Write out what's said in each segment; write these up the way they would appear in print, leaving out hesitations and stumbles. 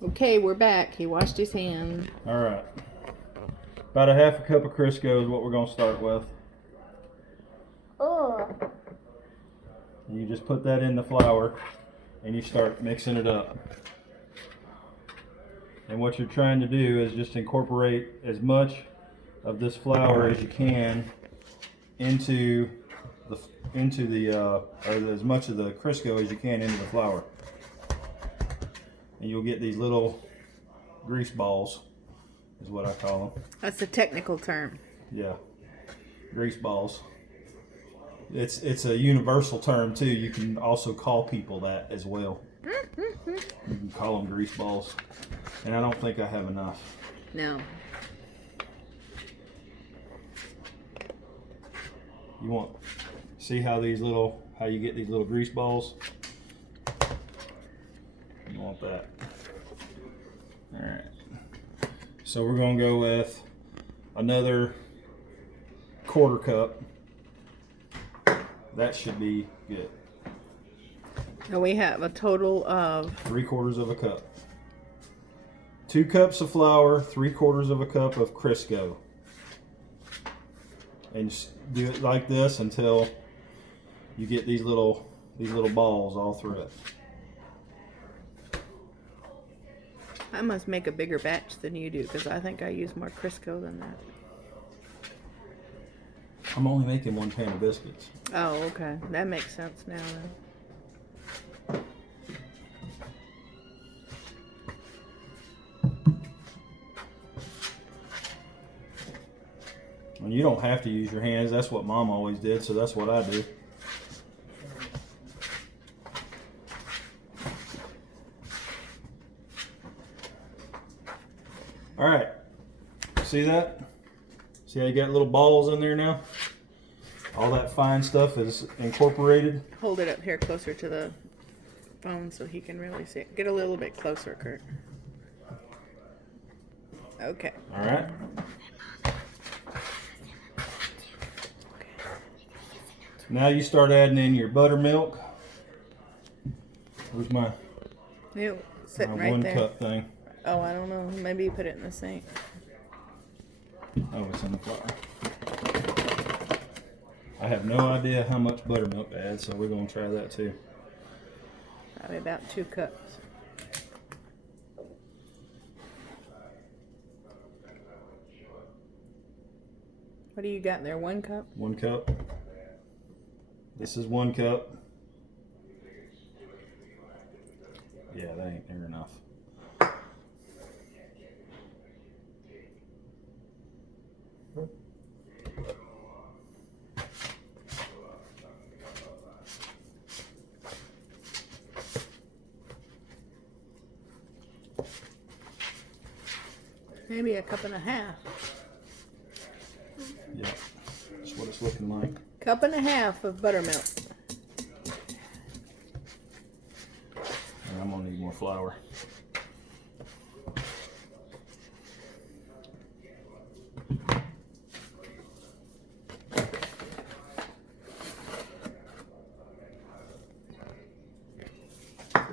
Okay, we're back. He washed his hands. All right. About a half a cup of Crisco is what we're going to start with. Oh. You just put that in the flour and you start mixing it up. And what you're trying to do is just incorporate as much of this flour as you can into or as much of the Crisco as you can into the flour. And you'll get these little grease balls, is what I call them. That's a technical term. Yeah, grease balls. It's a universal term too. You can also call people that as well. You can call them grease balls. And I don't think I have enough. No. You want see how you get these little grease balls? You want that. All right. So we're going to go with another quarter cup. That should be good. So we have a total of 3/4 of a cup. 2 cups of flour, 3/4 of a cup of Crisco. And just do it like this until you get these little balls all through it. I must make a bigger batch than you do because I think I use more Crisco than that. I'm only making 1 pan of biscuits. Oh, okay. That makes sense now then. And you don't have to use your hands. That's what Mom always did, so that's what I do. All right. See that? See how you got little balls in there now? All that fine stuff is incorporated. Hold it up here closer to the phone so he can really see it. Get a little bit closer, Kurt. Okay. All right. Now you start adding in your buttermilk. Where's my Sitting my right 1 there. cup thing? Oh, I don't know. Maybe you put it in the sink. Oh, it's in the flour. I have no idea how much buttermilk to add, so we're going to try that too. Probably about 2 cups. What do you got in there? 1 cup? 1 cup. This is 1 cup. Yeah, that ain't near enough. Maybe 1.5 cups. Yeah, that's what it's looking like. 1.5 cups of buttermilk. And I'm gonna need more flour.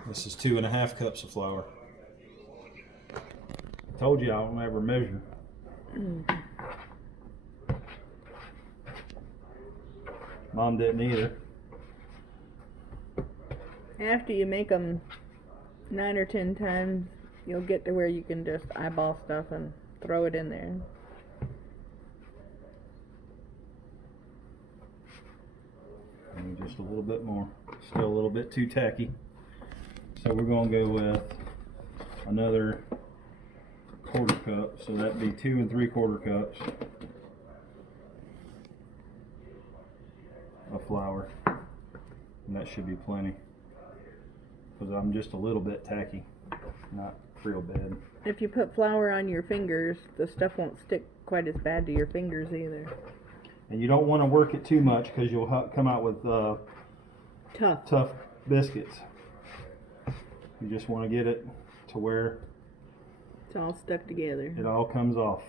This is 2.5 cups of flour. Told you I don't ever measure. Mom didn't either. After you make them 9 or 10 times, you'll get to where you can just eyeball stuff and throw it in there. And just a little bit more. Still a little bit too tacky. So we're going to go with another 1/4 cup. So that'd be 2 3/4 cups of flour. And that should be plenty. Because I'm just a little bit tacky. Not real bad. If you put flour on your fingers, the stuff won't stick quite as bad to your fingers either. And you don't want to work it too much because you'll come out with tough biscuits. You just want to get it to where it's all stuck together. It all comes off.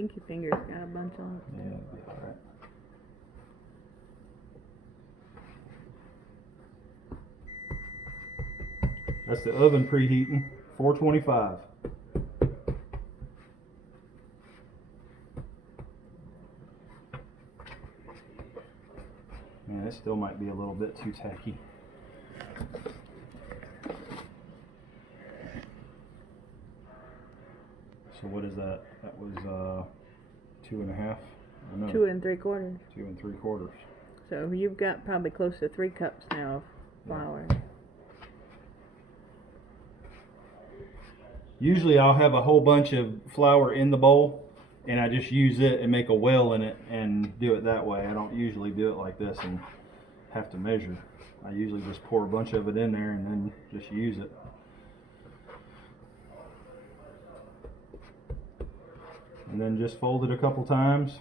pinky finger's got a bunch on it. Yeah, it'll be alright. That's the oven preheating, 425. Man, it still might be a little bit too tacky. So what is that? That was 2.5. No, 2 3/4. 2 3/4. So you've got probably close to 3 cups now of flour. Usually I'll have a whole bunch of flour in the bowl and I just use it and make a well in it and do it that way. I don't usually do it like this and have to measure. I usually just pour a bunch of it in there and then just use it. And then just fold it a couple times,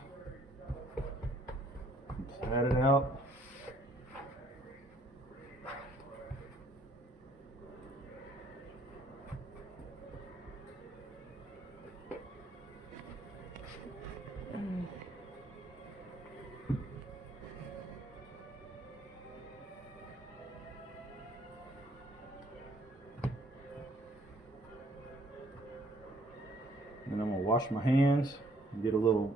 pat it out. And I'm gonna wash my hands and get a little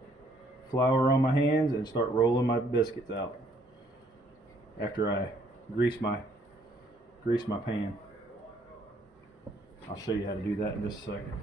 flour on my hands and start rolling my biscuits out after I grease my pan. I'll show you how to do that in just a second.